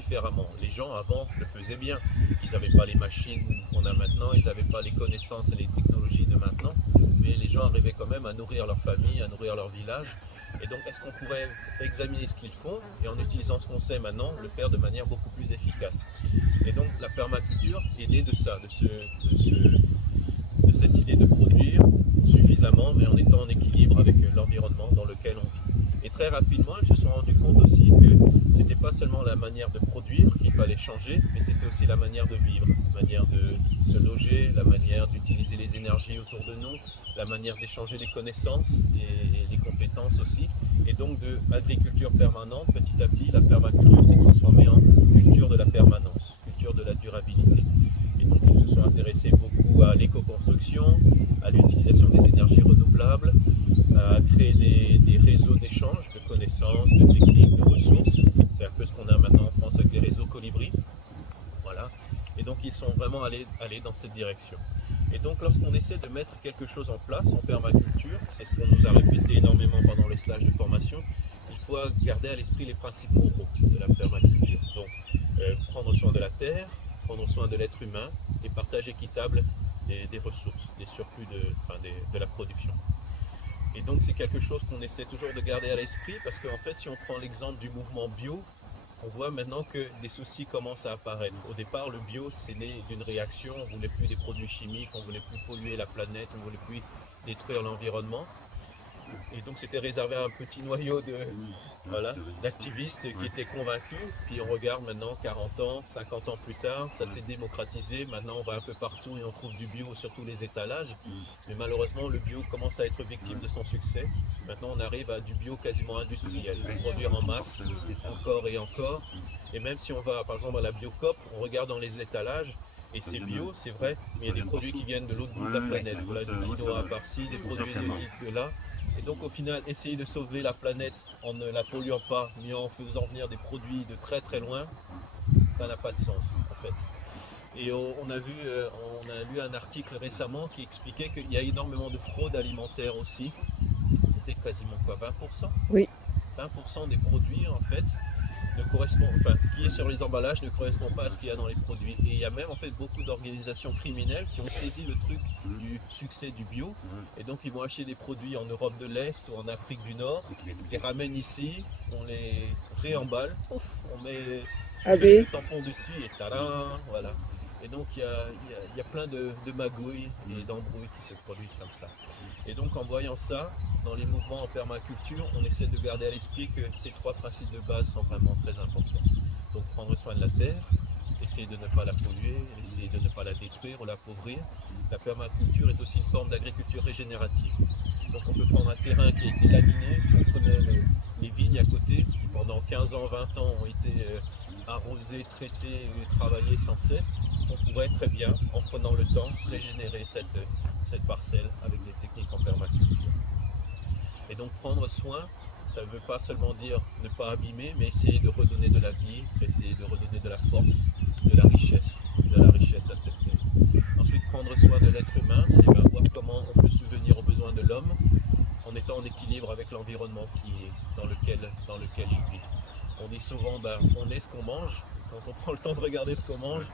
différemment. Les gens avant le faisaient bien. Ils n'avaient pas les machines qu'on a maintenant, ils n'avaient pas les connaissances et les technologies de maintenant, mais les gens arrivaient quand même à nourrir leur famille, à nourrir leur village. Et donc, est-ce qu'on pourrait examiner ce qu'ils font et en utilisant ce qu'on sait maintenant, le faire de manière beaucoup plus efficace? Et donc, la permaculture est née de ça, de cette idée de produire suffisamment, mais en étant en équilibre avec l'environnement dans lequel on vit. Et très rapidement, ils se sont rendus compte aussi que c'était pas seulement la manière de produire qu'il fallait changer, mais c'était aussi la manière de vivre, la manière de se loger, la manière d'utiliser les énergies autour de nous, la manière d'échanger les connaissances et les compétences aussi. Et donc de l'agriculture permanente, petit à petit, la permaculture s'est transformée en culture de la permanence, culture de la durabilité. Et donc ils se sont intéressés beaucoup à l'éco-construction, à l'utilisation des énergies renouvelables, à créer des réseaux d'échange de connaissances, de techniques, de ressources. C'est un peu ce qu'on a maintenant en France avec les réseaux Colibri. Voilà. Et donc ils sont vraiment allés dans cette direction. Et donc lorsqu'on essaie de mettre quelque chose en place en permaculture, c'est ce qu'on nous a répété énormément pendant les stages de formation, il faut garder à l'esprit les principes moraux de la permaculture. Donc prendre soin de la terre, prendre soin de l'être humain et partage équitable des ressources, des surplus de la production. Et donc c'est quelque chose qu'on essaie toujours de garder à l'esprit parce qu'en fait si on prend l'exemple du mouvement bio, on voit maintenant que des soucis commencent à apparaître. Au départ, le bio, c'est né d'une réaction, on ne voulait plus des produits chimiques, on ne voulait plus polluer la planète, on ne voulait plus détruire l'environnement. Et donc c'était réservé à un petit noyau d'activistes qui étaient convaincus. Puis on regarde maintenant 40 ans, 50 ans plus tard, ça s'est démocratisé. Maintenant on va un peu partout et on trouve du bio sur tous les étalages. Mais malheureusement le bio commence à être victime de son succès. Maintenant on arrive à du bio quasiment industriel, produire en masse, encore et encore. Et même si on va par exemple à la Biocoop, on regarde dans les étalages, et c'est bio, c'est vrai, mais il y a des produits qui viennent de l'autre bout de la planète. Voilà, du quinoa par-ci, des produits exotiques de là. Et donc au final, essayer de sauver la planète en ne la polluant pas, mais en faisant venir des produits de très très loin, ça n'a pas de sens en fait. Et on a lu un article récemment qui expliquait qu'il y a énormément de fraude alimentaire aussi. C'était quasiment quoi, 20%? Oui. 20% des produits en fait ce qui est sur les emballages ne correspond pas à ce qu'il y a dans les produits. Et il y a même en fait beaucoup d'organisations criminelles qui ont saisi le truc du succès du bio. Et donc ils vont acheter des produits en Europe de l'Est ou en Afrique du Nord, les ramènent ici, on les réemballe, ouf, on met le tampon dessus et tadam, voilà. Et donc il y a plein de magouilles et d'embrouilles qui se produisent comme ça. Et donc en voyant ça, dans les mouvements en permaculture, on essaie de garder à l'esprit que ces trois principes de base sont vraiment très importants. Donc prendre soin de la terre, essayer de ne pas la polluer, essayer de ne pas la détruire ou l'appauvrir. La permaculture est aussi une forme d'agriculture régénérative. Donc on peut prendre un terrain qui a été laminé, on prenait les vignes à côté, qui pendant 15 ans, 20 ans ont été arrosées, traitées et travaillées sans cesse. On pourrait très bien, en prenant le temps, régénérer cette parcelle avec des techniques en permaculture. Et donc prendre soin, ça ne veut pas seulement dire ne pas abîmer, mais essayer de redonner de la vie, essayer de redonner de la force, de la richesse à cette terre. Ensuite, prendre soin de l'être humain, c'est voir comment on peut subvenir aux besoins de l'homme en étant en équilibre avec l'environnement dans lequel il vit. On dit souvent, on est ce qu'on mange. Quand on prend le temps de regarder ce qu'on mange,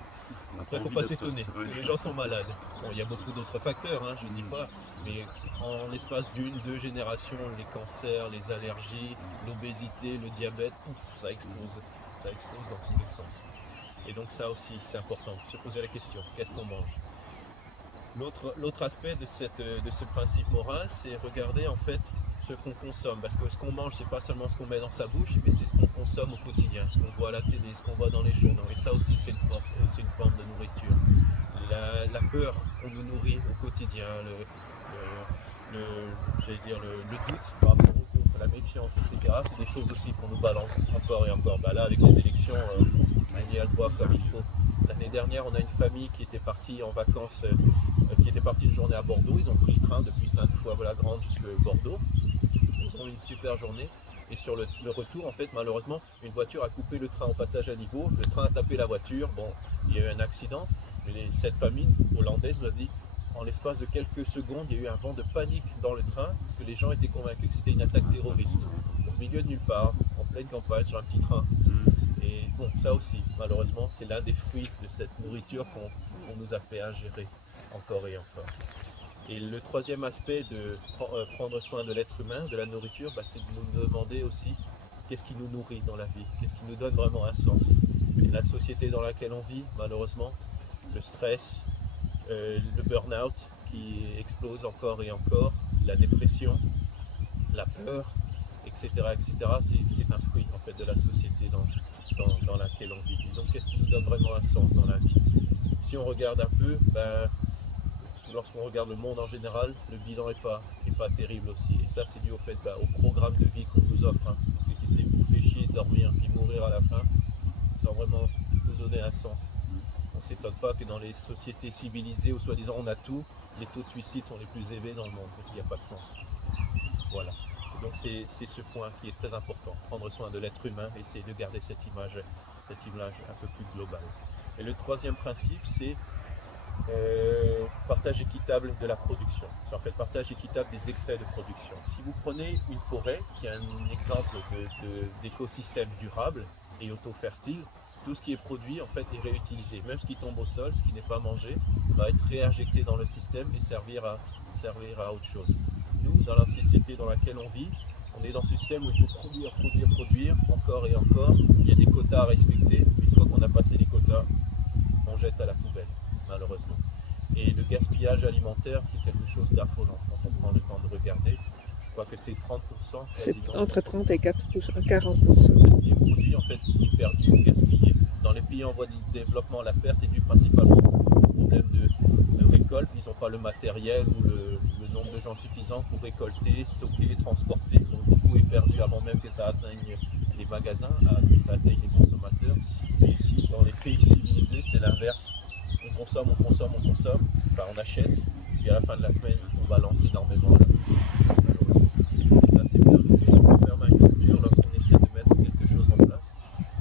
après, il ne faut pas s'étonner, les gens sont malades. Bon, il y a beaucoup d'autres facteurs, je ne dis pas, mais en l'espace d'une, deux générations, les cancers, les allergies, l'obésité, le diabète, ça explose dans tous les sens. Et donc ça aussi, c'est important, se poser la question, qu'est-ce qu'on mange? L'autre aspect de ce principe moral, c'est regarder en fait ce qu'on consomme, parce que ce qu'on mange, c'est pas seulement ce qu'on met dans sa bouche, mais c'est ce qu'on consomme au quotidien, ce qu'on voit à la télé, ce qu'on voit dans les journaux, et ça aussi c'est une forme de nourriture. La peur qu'on nous nourrit au quotidien, le doute par rapport aux autres, la méfiance, etc., c'est des choses aussi qu'on nous balance encore et encore. Là avec les élections, on y a le droit comme il faut. L'année dernière, on a une famille qui était partie en vacances, qui était partie une journée à Bordeaux. Ils ont pris le train depuis Sainte-Foy-la-Grande jusqu'à Bordeaux. Ils ont eu une super journée. Et sur le retour, en fait, malheureusement, une voiture a coupé le train au passage à niveau. Le train a tapé la voiture. Bon, il y a eu un accident. Mais cette famille hollandaise nous a dit, en l'espace de quelques secondes, il y a eu un vent de panique dans le train parce que les gens étaient convaincus que c'était une attaque terroriste. Au milieu de nulle part, en pleine campagne, sur un petit train. Et bon, ça aussi, malheureusement, c'est l'un des fruits de cette nourriture qu'on nous a fait ingérer encore et encore. Et le troisième aspect de prendre soin de l'être humain, de la nourriture, c'est de nous demander aussi qu'est-ce qui nous nourrit dans la vie, qu'est-ce qui nous donne vraiment un sens. Et la société dans laquelle on vit, malheureusement, le stress, le burn-out qui explose encore et encore, la dépression, la peur, etc., c'est un fruit en fait de la société dans laquelle on vit. Donc qu'est-ce qui nous donne vraiment un sens dans la vie? Si on regarde un peu, lorsqu'on regarde le monde en général, le bilan n'est pas terrible aussi. Et ça c'est dû au fait au programme de vie qu'on nous offre. Hein. Parce que si c'est bouffer, chier, dormir, puis mourir à la fin, sans vraiment nous donner un sens. On ne s'étonne pas que dans les sociétés civilisées où soi-disant on a tout, les taux de suicide sont les plus élevés dans le monde parce qu'il n'y a pas de sens. Voilà. Et donc c'est ce point qui est très important, prendre soin de l'être humain, essayer de garder cette image un peu plus globale. Et le troisième principe, c'est partage équitable de la production. C'est en fait partage équitable des excès de production. Si vous prenez une forêt, qui est un exemple d'écosystème durable et auto-fertile, tout ce qui est produit en fait est réutilisé. Même ce qui tombe au sol, ce qui n'est pas mangé, va être réinjecté dans le système et servir à autre chose. Nous, dans la société dans laquelle on vit, on est dans ce système où il faut produire, encore et encore. Il y a des quotas à respecter. Une fois qu'on a passé les quotas, on jette à la poubelle, malheureusement. Et le gaspillage alimentaire, c'est quelque chose d'affolant quand on prend le temps de regarder. Je crois que c'est 30%. C'est entre 30 et 40%. Ce qui est produit, en fait, est perdu ou gaspillé. Dans les pays en voie de développement, la perte est due principalement au problème de récolte. Ils n'ont pas le matériel ou le nombre de gens suffisants pour récolter, stocker, transporter. Donc beaucoup est perdu avant même que ça atteigne les magasins, que ça atteigne les consommateurs. Et ici, dans les pays civilisés, c'est l'inverse. On consomme, on achète, puis à la fin de la semaine, on balance énormément. Et ça, c'est perdu. En permaculture, lorsqu'on essaie de mettre quelque chose en place,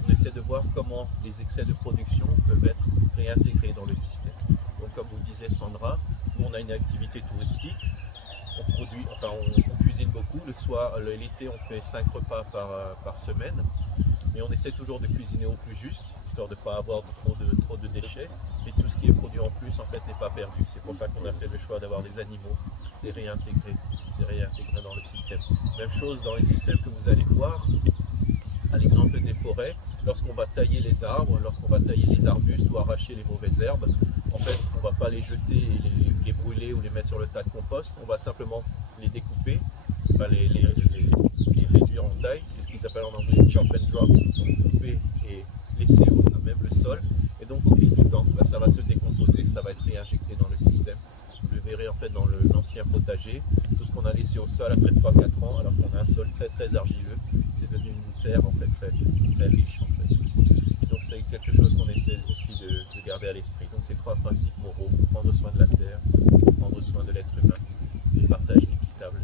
on essaie de voir comment les excès de production peuvent être réintégrés dans le système. Donc, comme vous disait Sandra, nous, on a une activité touristique. On cuisine beaucoup. L'été, on fait 5 repas par semaine. Mais on essaie toujours de cuisiner au plus juste, histoire de ne pas avoir trop de déchets. Et tout ce qui est produit en plus, en fait, n'est pas perdu. C'est pour ça qu'on a fait le choix d'avoir des animaux. C'est réintégré dans le système. Même chose dans les systèmes que vous allez voir, à l'exemple des forêts, lorsqu'on va tailler les arbres, lorsqu'on va tailler les arbustes ou arracher les mauvaises herbes, en fait, on ne va pas les jeter et les brûler ou les mettre sur le tas de compost, on va simplement les découper, les réduire en taille, c'est ce qu'ils appellent en anglais chop and drop, donc couper et laisser à même le sol, et donc au fil du temps, ça va se décomposer, ça va être réinjecté dans le système. Vous le verrez en fait dans l'ancien potager, tout ce qu'on a laissé au sol après 3-4 ans, alors qu'on a un sol très très argileux, c'est devenu une terre en fait très, très riche en fait. Et donc c'est quelque chose qu'on essaie aussi de garder à l'esprit. Donc ces 3 principes moraux, prendre soin de la terre, prendre soin de l'être humain, et partage équitable